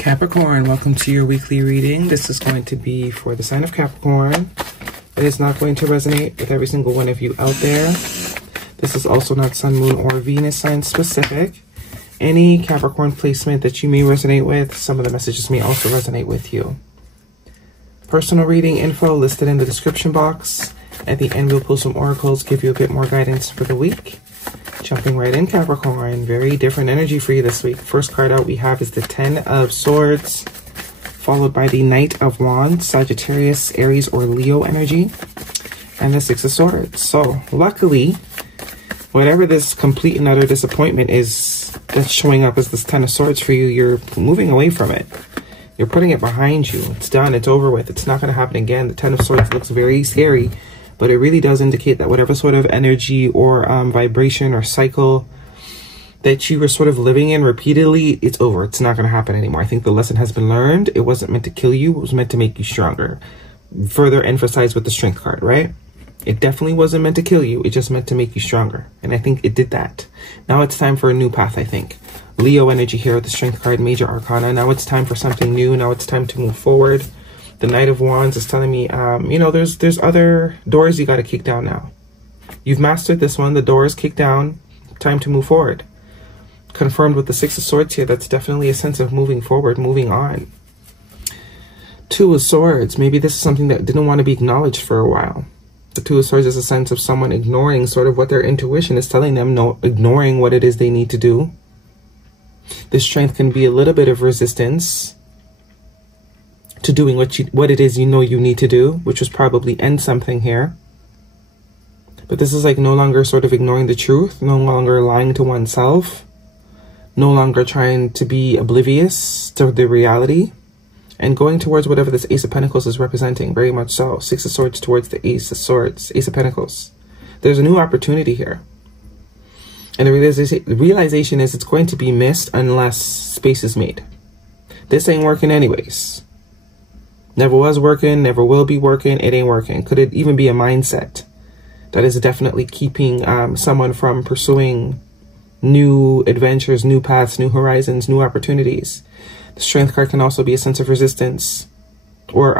Capricorn, welcome to your weekly reading. This is going to be for the sign of Capricorn. It is not going to resonate with every single one of you out there. This is also not Sun, Moon, or Venus sign specific. Any Capricorn placement that you may resonate with, some of the messages may also resonate with you. Personal reading info listed in the description box. At the end, we'll pull some oracles, give you a bit more guidance for the week. Jumping right in, Capricorn. Very different energy for you this week. First card out we have is the 10 of Swords, followed by the Knight of Wands, Sagittarius, Aries, or Leo energy, and the 6 of Swords. So, luckily, whatever this complete and utter disappointment is that's showing up as this 10 of Swords for you, you're moving away from it. You're putting it behind you. It's done. It's over with. It's not going to happen again. The 10 of Swords looks very scary, but it really does indicate that whatever sort of energy or vibration or cycle that you were sort of living in repeatedly, it's over. It's not going to happen anymore. I think the lesson has been learned. It wasn't meant to kill you. It was meant to make you stronger. Further emphasized with the Strength card, right? It definitely wasn't meant to kill you. It just meant to make you stronger. And I think it did that. Now it's time for a new path, I think. Leo energy here with the Strength card, Major Arcana. Now it's time for something new. Now it's time to move forward. The Knight of Wands is telling me, you know, there's other doors you got to kick down now. You've mastered this one. The door is kicked down. Time to move forward. Confirmed with the 6 of Swords here. That's definitely a sense of moving forward, moving on. 2 of Swords. Maybe this is something that didn't want to be acknowledged for a while. The 2 of Swords is a sense of someone ignoring sort of what their intuition is telling them, no, ignoring what it is they need to do. This Strength can be a little bit of resistance to doing what it is you know you need to do, which was probably end something here. But this is like no longer sort of ignoring the truth, no longer lying to oneself, no longer trying to be oblivious to the reality, and going towards whatever this Ace of Pentacles is representing, very much so. 6 of Swords towards the Ace of Swords, Ace of Pentacles. There's a new opportunity here. And the realization is it's going to be missed unless space is made. This ain't working anyways. Never was working, never will be working, it ain't working. Could it even be a mindset that is definitely keeping someone from pursuing new adventures, new paths, new horizons, new opportunities? The Strength card can also be a sense of resistance, or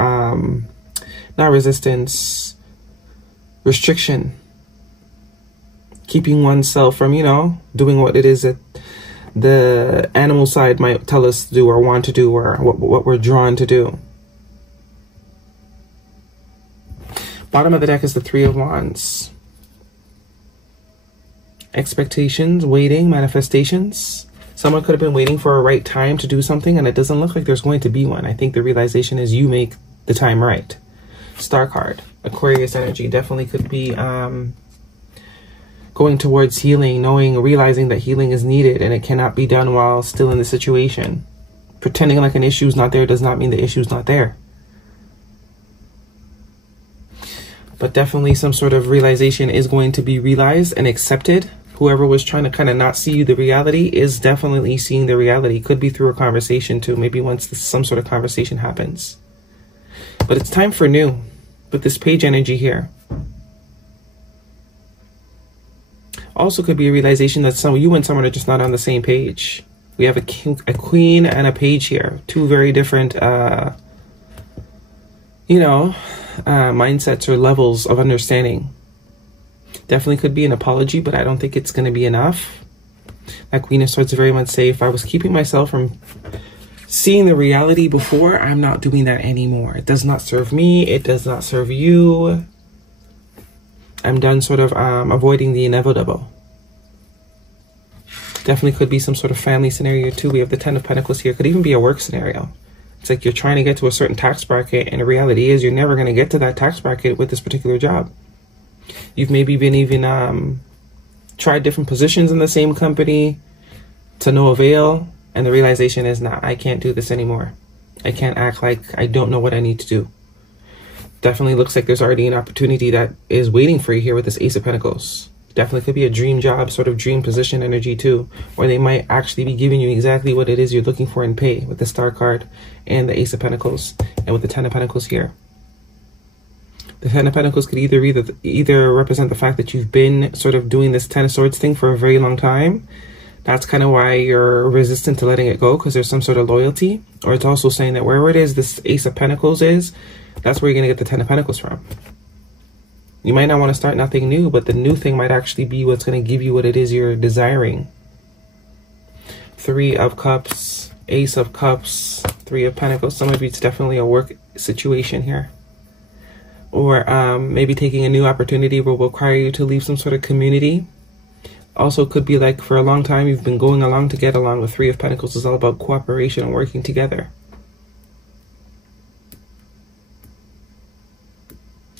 not resistance, restriction. Keeping oneself from, you know, doing what it is that the animal side might tell us to do or want to do, or what we're drawn to do. Bottom of the deck is the 3 of Wands. Expectations, waiting, manifestations. Someone could have been waiting for a right time to do something, and it doesn't look like there's going to be one. I think the realization is you make the time right. Star card, Aquarius energy, definitely could be going towards healing, realizing that healing is needed and it cannot be done while still in the situation. Pretending like an issue is not there does not mean the issue is not there. But definitely some sort of realization is going to be realized and accepted. Whoever was trying to kind of not see the reality is definitely seeing the reality. Could be through a conversation too. Maybe once some sort of conversation happens. But it's time for new with this Page energy here. Also could be a realization that you and someone are just not on the same page. We have a Queen and a Page here. Two very different, mindsets or levels of understanding. Definitely could be an apology, but I don't think it's going to be enough. That Queen of Swords very much say, if I was keeping myself from seeing the reality before, I'm not doing that anymore. It does not serve me. It does not serve you. I'm done sort of avoiding the inevitable. Definitely could be some sort of family scenario too. We have the 10 of Pentacles here. Could even be a work scenario. It's like you're trying to get to a certain tax bracket, and the reality is you're never going to get to that tax bracket with this particular job. You've maybe been even tried different positions in the same company to no avail, and the realization is, nah, I can't do this anymore. I can't act like I don't know what I need to do. Definitely looks like there's already an opportunity that is waiting for you here with this Ace of Pentacles. Definitely could be a dream job, sort of dream position energy too, or they might actually be giving you exactly what it is you're looking for in pay with the Star card and the Ace of Pentacles, and with the 10 of Pentacles here. The 10 of Pentacles could either represent the fact that you've been sort of doing this 10 of Swords thing for a very long time, That's kind of why you're resistant to letting it go, because there's some sort of loyalty. Or it's also saying that wherever it is this Ace of Pentacles is, that's where you're going to get the Ten of Pentacles from. You might not want to start nothing new, but the new thing might actually be what's going to give you what it is you're desiring. Three of Cups, Ace of Cups, Three of Pentacles. Some of you, it's definitely a work situation here. Or maybe taking a new opportunity will require you to leave some sort of community. Also could be like for a long time you've been going along to get along. With Three of Pentacles is all about cooperation and working together.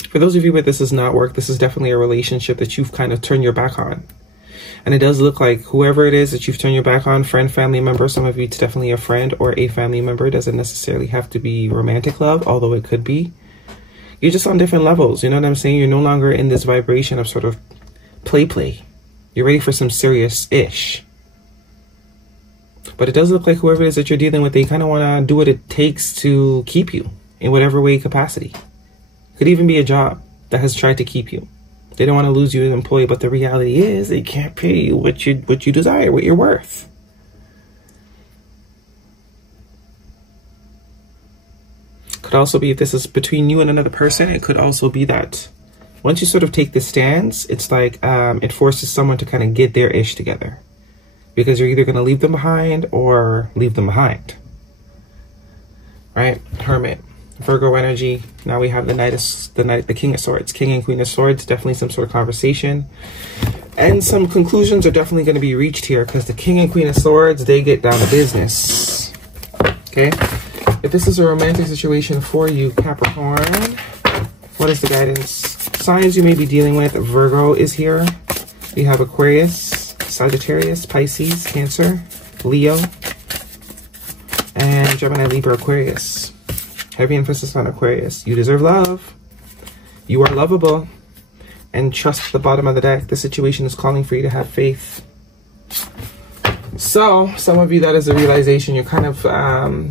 For those of you where this does not work, this is definitely a relationship that you've kind of turned your back on. And it does look like whoever it is that you've turned your back on, friend, family member, some of you it's definitely a friend or a family member. It doesn't necessarily have to be romantic love, although it could be. You're just on different levels, you know what I'm saying? You're no longer in this vibration of sort of play. You're ready for some serious-ish. But it does look like whoever it is that you're dealing with, they kind of want to do what it takes to keep you in whatever way capacity. Could even be a job that has tried to keep you. They don't want to lose you as an employee, but the reality is they can't pay you what you desire, what you're worth. Could also be, if this is between you and another person, it could also be that once you sort of take this stance, it's like it forces someone to kind of get their ish together. Because you're either going to leave them behind or leave them behind. Right? Hermit. Virgo energy. Now we have the King of Swords. King and Queen of Swords. Definitely some sort of conversation. And some conclusions are definitely going to be reached here. Because the King and Queen of Swords, they get down to business. Okay? If this is a romantic situation for you, Capricorn, what is the guidance? Signs you may be dealing with. Virgo is here. We have Aquarius, Sagittarius, Pisces, Cancer, Leo, and Gemini, Libra, Aquarius. Heavy emphasis on Aquarius. You deserve love. You are lovable. And trust the bottom of the deck. The situation is calling for you to have faith. So, some of you, that is a realization. You're kind of,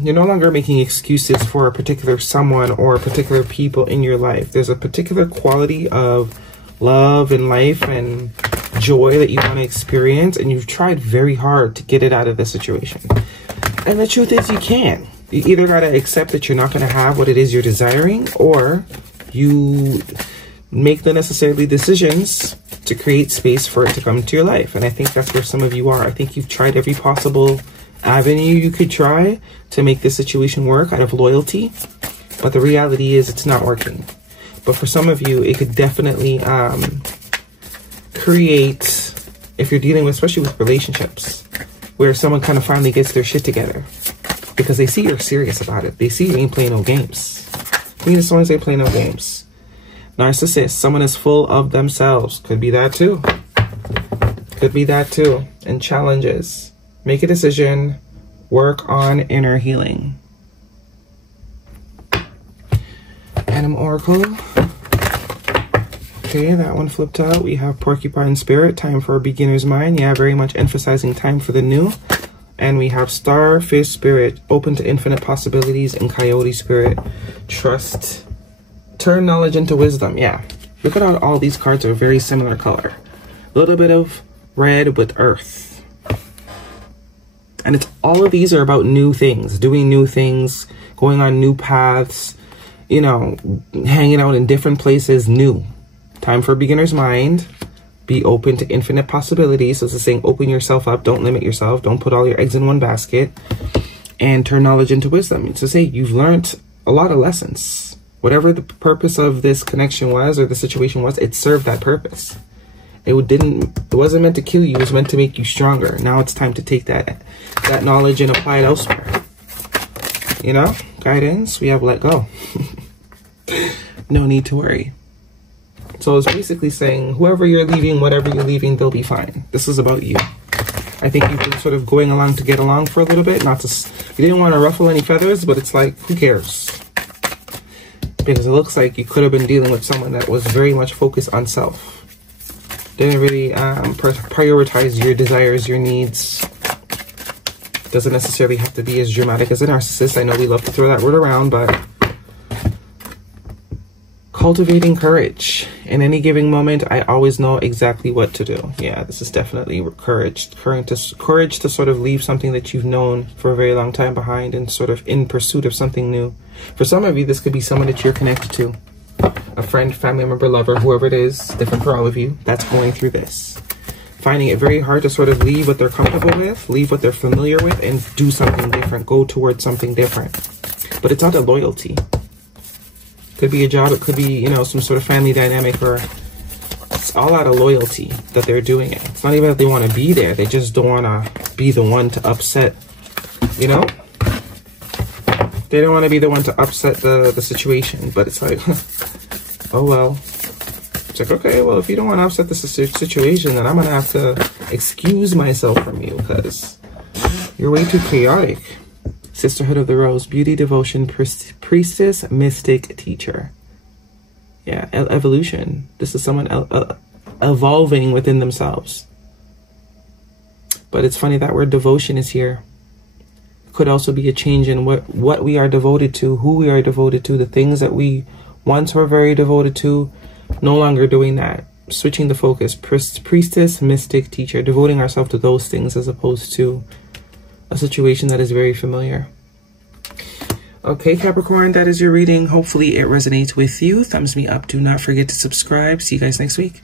you're no longer making excuses for a particular someone or particular people in your life. There's a particular quality of love and life and joy that you want to experience. And you've tried very hard to get it out of the situation. And the truth is you can. You either got to accept that you're not going to have what it is you're desiring, or you make the necessary decisions to create space for it to come into your life. And I think that's where some of you are. I think you've tried every possible avenue you could try to make this situation work out of loyalty. But the reality is it's not working. But for some of you, it could definitely create, if you're dealing with, especially with relationships, where someone kind of finally gets their shit together. Because they see you're serious about it. They see you ain't playing no games. Queen of Swords ain't playing no games. Narcissist, someone is full of themselves. Could be that too. Could be that too. And challenges. Make a decision. Work on inner healing. Animal Oracle. Okay, that one flipped out. We have Porcupine Spirit. Time for a beginner's mind. Yeah, very much emphasizing time for the new. And we have Starfish Spirit, open to infinite possibilities, and Coyote Spirit, trust. Turn knowledge into wisdom. Yeah, look at how all these cards are very similar color. A little bit of red with earth. And it's all of these are about new things, doing new things, going on new paths, you know, hanging out in different places, new. Time for a beginner's mind. Be open to infinite possibilities. So it's saying open yourself up. Don't limit yourself. Don't put all your eggs in one basket. And turn knowledge into wisdom. It's to say you've learned a lot of lessons. Whatever the purpose of this connection was or the situation was, it served that purpose. It wasn't meant to kill you. It was meant to make you stronger. Now it's time to take that knowledge and apply it elsewhere. You know? Guidance. We have let go. No need to worry. So it's basically saying, whoever you're leaving, whatever you're leaving, they'll be fine. This is about you. I think you've been sort of going along to get along for a little bit. You didn't want to ruffle any feathers, but it's like, who cares? Because it looks like you could have been dealing with someone that was very much focused on self. Didn't really prioritize your desires, your needs. Doesn't necessarily have to be as dramatic as a narcissist. I know we love to throw that word around, but Cultivating courage. In any given moment, I always know exactly what to do. Yeah, this is definitely courage. Courage to sort of leave something that you've known for a very long time behind and sort of in pursuit of something new. For some of you, this could be someone that you're connected to. A friend, family member, lover, whoever it is, different for all of you, that's going through this. Finding it very hard to sort of leave what they're comfortable with, leave what they're familiar with, and do something different, go towards something different. But it's out of loyalty. Could be a job, it could be, you know, some sort of family dynamic, or it's all out of loyalty that they're doing it. It's not even that they want to be there, they just don't want to be the one to upset, you know? They don't want to be the one to upset the situation, but it's like, oh well. It's like, okay, well, if you don't want to upset the situation, then I'm going to have to excuse myself from you because you're way too chaotic. Sisterhood of the Rose, beauty, devotion, priestess, mystic, teacher. Yeah, evolution. This is someone evolving within themselves. But it's funny that word devotion is here. Could also be a change in what we are devoted to, who we are devoted to, the things that we once were very devoted to, no longer doing that. Switching the focus. Priestess, mystic, teacher. Devoting ourselves to those things as opposed to a situation that is very familiar. Okay, Capricorn, that is your reading. Hopefully it resonates with you. Thumbs me up. Do not forget to subscribe. See you guys next week.